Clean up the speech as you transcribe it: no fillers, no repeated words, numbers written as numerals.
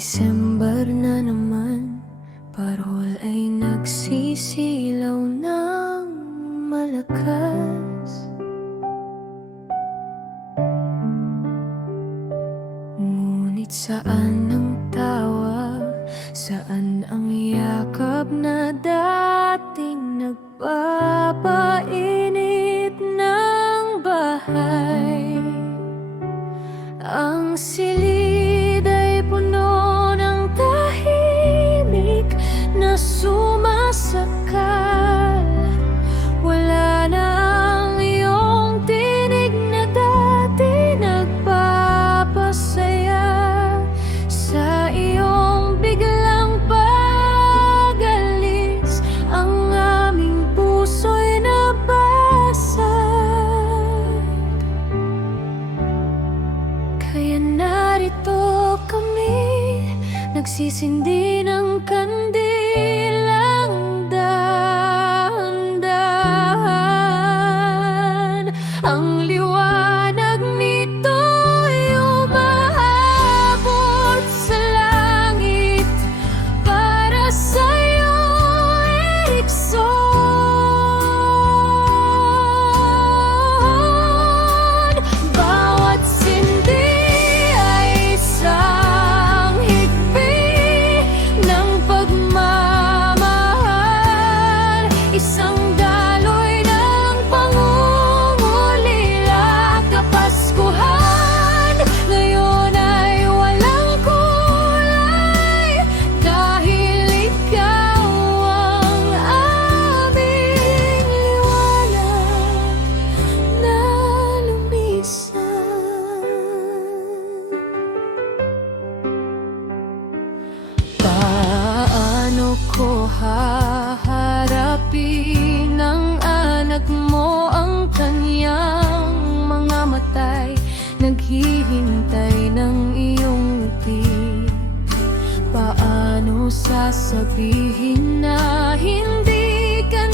Disember na naman, parol ay nagsisilaw ng malakas. Ngunit saan ang tawa? Saan ang yakap na dating nagpapainit ng bahay? Ang silid ay puno ng tahimik na sumasakal. Wala na ang iyong tinig na dati nagpapasaya. Sa iyong biglang pag-alis, ang aming puso'y nabasag. Kaya narito kami, nagsisindi ng kandilang dahan-dahan. Ang liwanag nito'y umaabot sa langit para sa'yo, Erickson. Bawat sindi ay isang higpi ng pagmamahal, isang daloy ng pangungulila. Kapaskuhan ngayon ay walang kulay, dahil ikaw ang aming liwanag na lumisan. Paano ko haharapin ang anak mo? Ang kanyang mga matay naghihintay ng iyong ngiti. Paano sasabihin na hindi ka